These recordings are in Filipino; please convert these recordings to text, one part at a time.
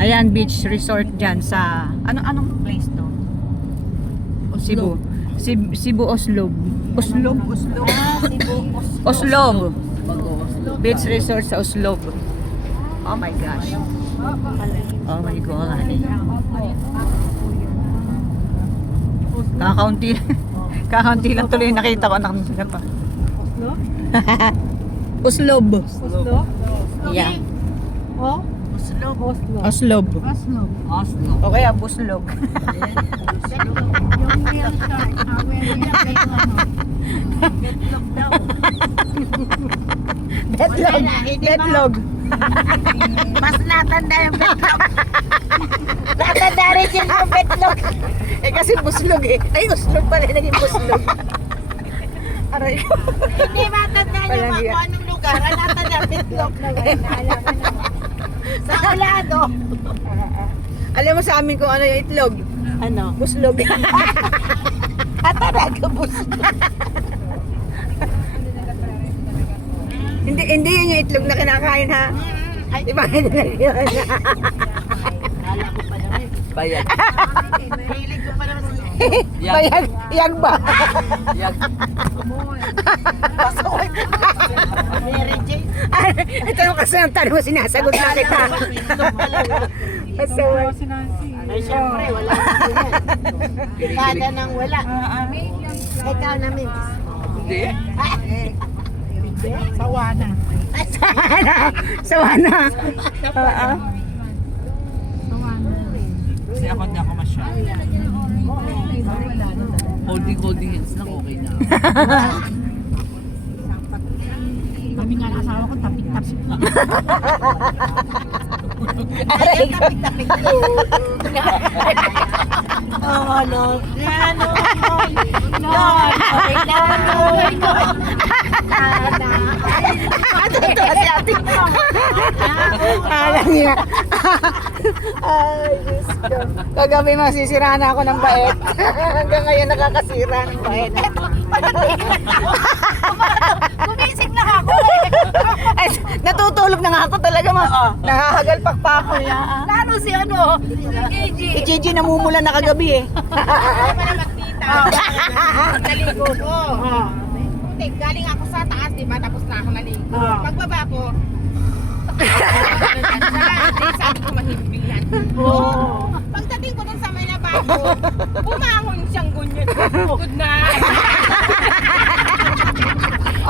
Ayan, beach resort dyan sa... Anong place to? Cebu. Cebu Oslob. Oslob? Oslob? Oslob. Beach resort sa Oslob. Oh my gosh. Oh my God. Kakaunti lang tuloy nakita ko ng sila pa. Oslob? Oslo? Yeah. Oh? Oslo? Oslob. Oslo. O kaya Buslog. Yung real shark. Betlog daw. Betlog. Betlog. Mas natanda yung betlog. Natanda rin yung betlog. Eh kasi Buslog eh. Ay, Uslog pala naging Buslog. Aray ko. Hindi matanda yung Walang kung hiya. anong lugar. Natanda betlog na naman. Sa Ulado. Alam mo sa amin kung ano yung itlog? Ano? Buslog. At talaga Buslog. Hindi yun yung itlog na kinakain ha. Ay, Di ba? Yun. kala ko pa naman. Bayag. Hilig ko pa naman sa Bayag. Yag ba? Yag. Mary Jane. Ito yung kasi ang tanong mo, sinasagot na kita. Pasaway. Ay, syempre, wala na yan. Kada nang wala. Ikaw namin. Hindi. Sawana. Sawana. Oo. Kasi ako hindi ako masyado. Holding hands lang okay na. Kami nga asawa ko, tapik-tapik. Aray ko. Oh, no. No. Ito si ate. Alam niya. Ay, Diyos ko. Kagabi masisira na ako ng bait. Hanggang ngayon nakakasira ng bait. Gumising na ako. Ay, natutulog na nga ako talaga. Nakahagalpak pa ako. Lalo si ano, si Si Gigi namumula na kagabi eh. Ay, pala magtita. Naligo ko. Hindi, galing ako sa taas, di ba? Tapos na ako naligo. Pagbaba ko, sabi ko mahimpilan. Pagdating ko dun sa may lababo, bumangon siyang ganyan. Good night.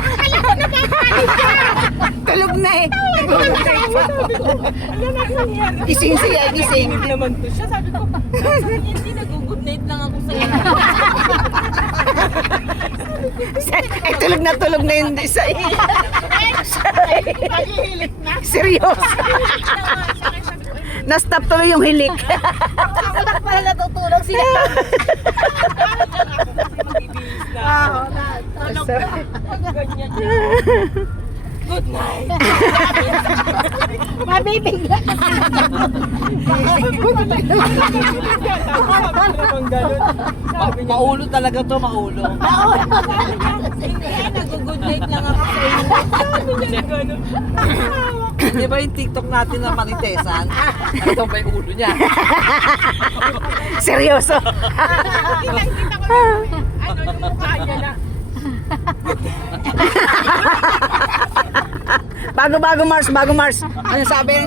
Alam ko napapalit siya. Tulog na eh. Ano na nangyari? Gising siya, gising. Naman to siya. Sabi ko, hindi nag-good night lang ako sa'yo. Ay, tulog na yun isa eh. Naghihilik na. Seryoso. Na-stop tuloy yung hilik. Ako na pala natutulog sila. Tulog na. Ganyan niya. Good night. Mabibigla. Maulo talaga to, maulo. Nag-good night lang ako sa inyo. Sabi niya gano'n. Di ba yung TikTok natin na manitesan? Ito ba yung ulo niya? Seryoso. Kita ko lang, ano yung mukha niya na. Bago Mars. Ano sabi?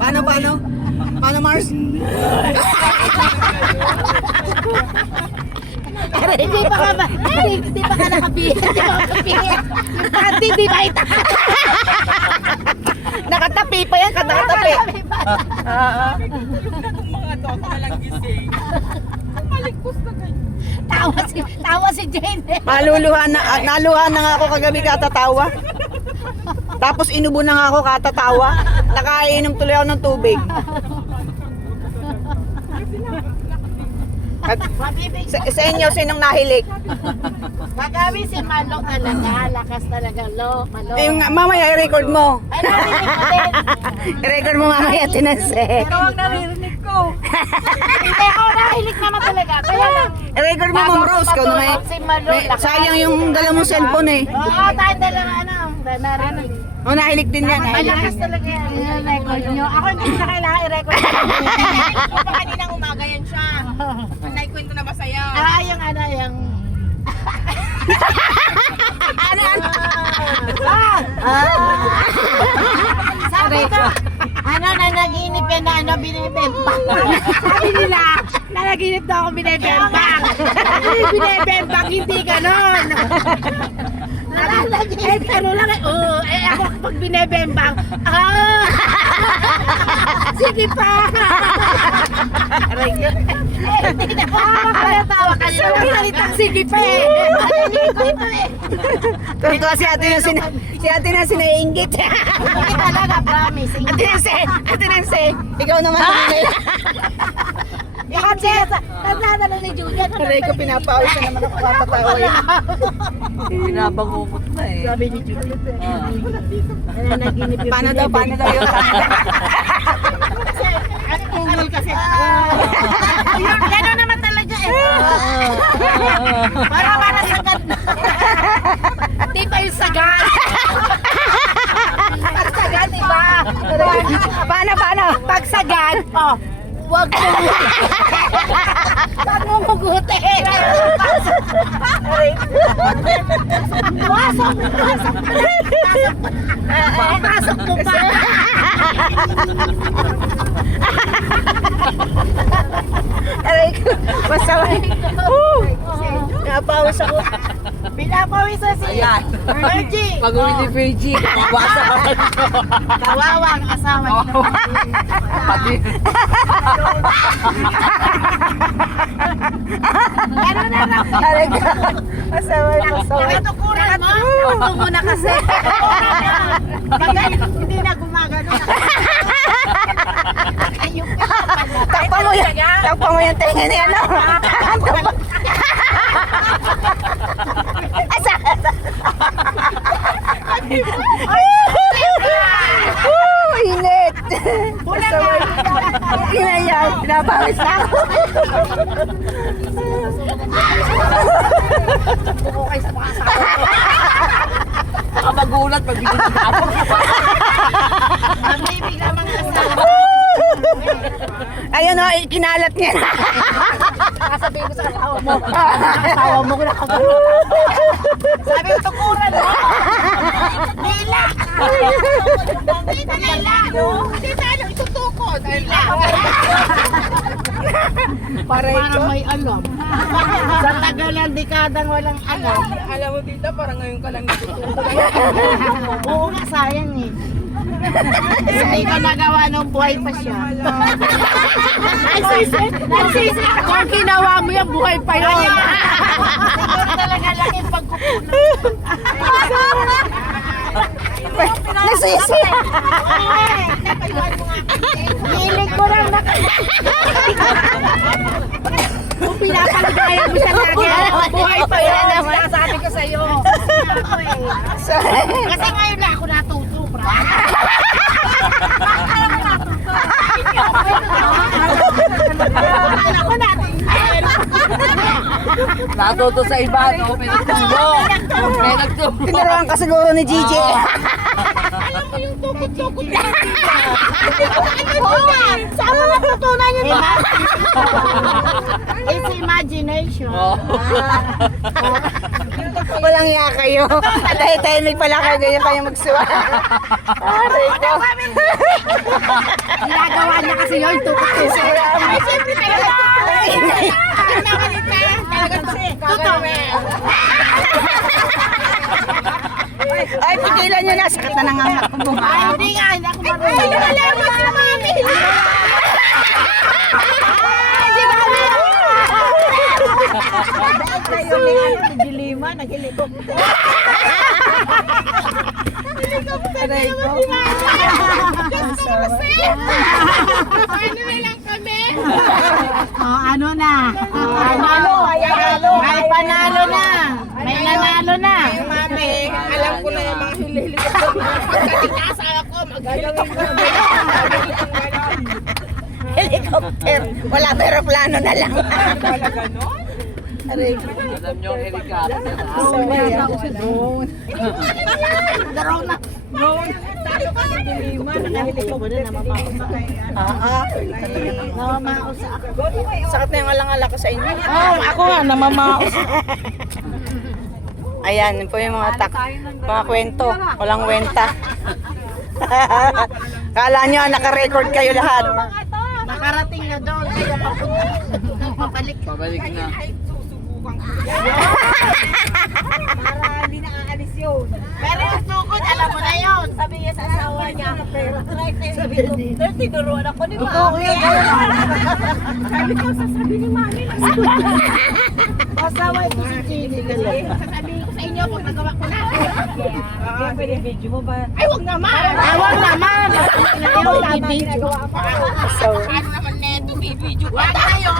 Paano? Paano Mars? Hindi pa ka ba? Hindi pa ka nakapihit. Hindi ba ita? Nakatapi pa yan, nakatapi. Tulog na itong mga to. Ako nalang gising. Maligpos na ganyan. Tawa si Jane. Naluha na nga ako kagabi katatawa. Tapos inubo na nga ako katatawa. Nakainom tuloy ako ng tubig. At sa inyo, sinong nahilik? Kagabi si Malo talaga. Lakas talaga. Malo. Yung mamaya i-record mo. Ay, narinig ko din. I-record mo mamaya, tinanse. Pero ang naririnig ko. Hindi ako nahilig naman talaga. Kaya lang. I-record mo, Ma'am Rose. Kung Si Malo. sayang yung dala mong cellphone eh. Oo, tayong dalawa narinig. Oh, nahilig din yan. Malakas talaga yung record nyo. Ako hindi ko na kailangan i-record. Ko pa kaninang umaga yan siya. Naikwento na ba sa'yo? Yung sabi ko, nanaginip yan na binibembang. Sabi nila, nanaginip na ako binibembang. Binibembang, hindi ganon. Ano lang ako pag binibembang, sige pa. Hindi na tawa ka nila. Pinalitang sige pa eh. Tuwa si ate na sinaiinggit. Hindi talaga, promise. Ate Nancy, ikaw naman ang Kasi, nadadala ni Julia. Aray ko, pinapawis na naman ako papatawa yun. Pinabangungot na eh. Sabi ni Julia. Nanaginip yung Paano daw yun? Ungol kasi. Gano'n naman talaga eh. Para sagad na. Di ba yung sagad? Pag sagad, diba? Paano? Pag sagad, huwag mo muguti. Pasok mo pa. Aray ko, masaway. Napawis ako. Pinapawis na si Ayan. Virgie. Pag-uwi ni Virgie, wasa ka pa ito. Kawawang asawa niya. Pati. Ano na lang. Aray ko, masaway. Nakatukuran mo. Tungo na kasi. Pag hindi na gumagano. Ayun ka pala. Takpan mo yung tenga niya, no? Init! Masaway. Okay na yan, pinapawis na ako. Okay sa mga asawa. Baka magulat pag binigyan ako. Ang bibig na mga asawa. Ayun o, kinalat niya. Sabihin ko sa asawa mo. Asawa mo ko nakagano. Sabi ko, tukuran mo. Nila! Nila! Hindi tayo itutukod. Nila! Parang may alam. Sa tagal ng dekadang walang alam. Alam mo tita, parang ngayon ka lang natutunan. Oo nga, sayang eh. Hindi ko nagawa nung buhay pa siya. Nagsisi ako. Kung ginawa mo yan, buhay pa yun. Siguro talaga lang yung pagkukunan. Nasisi. Hilig ko lang na. Kung pinapaligaya mo siya lagi, buhay pa yun. Sabi ko sa'yo. Kasi ngayon lang ako natuto, bro. Ako natin. Natuto sa iba, no? May nagtulong. May nagtulong. Tinuruan ka siguro ni Gigi. Alam mo yung tukot-tukot na. Saan mo natutunan yun? It's imagination. Walang iya kayo. Tayo-tahimik pala kayo, ganyan kayo magsuwa. Aray ko. Ginagawa niya kasi yun, tukot-tukot. Ay, siyempre talaga. Totoo. Ay, pigilan nyo na. Sakit na nangangat ko buhay. Ay, hindi nga, hindi ako marunong. Ay, nalaman si Mami. Si Mami. Kayo ni Dilima, nag-helicopter. Helicopter na naman si Mami. Kasi, paano na lang kami? Ano na? May panalo na. May nanalo na. Mami, alam ko na yung mga hililikot. Pagkatikasan ako, mag-helicopter. Helicopter. Wala pero plano na lang. Alam nyo ang helicopter. Sakit na yung alang-ala ko sa inyo. Ako nga, namamaos. Ayan, yun po yung mga kwento. Walang wenta. Kala nyo, naka-record kayo lahat. Nakarating na doon. Kaya papalik. Pabalik na. Para hindi na aalis yun. Pero yung sukod, alam mo na yun. Sabi niya sa asawa niya. Sabi ko, tinuruan ako ni Mami. Sabi ko, sasabi ni Mami. Asawa ito si Chini. Sasabihin ko sa inyo pag nagawa ko na. Pwede video mo ba? Ay, wag naman. Awag naman! Ano naman ginagawa ko? Ano naman neto, may video pa tayo.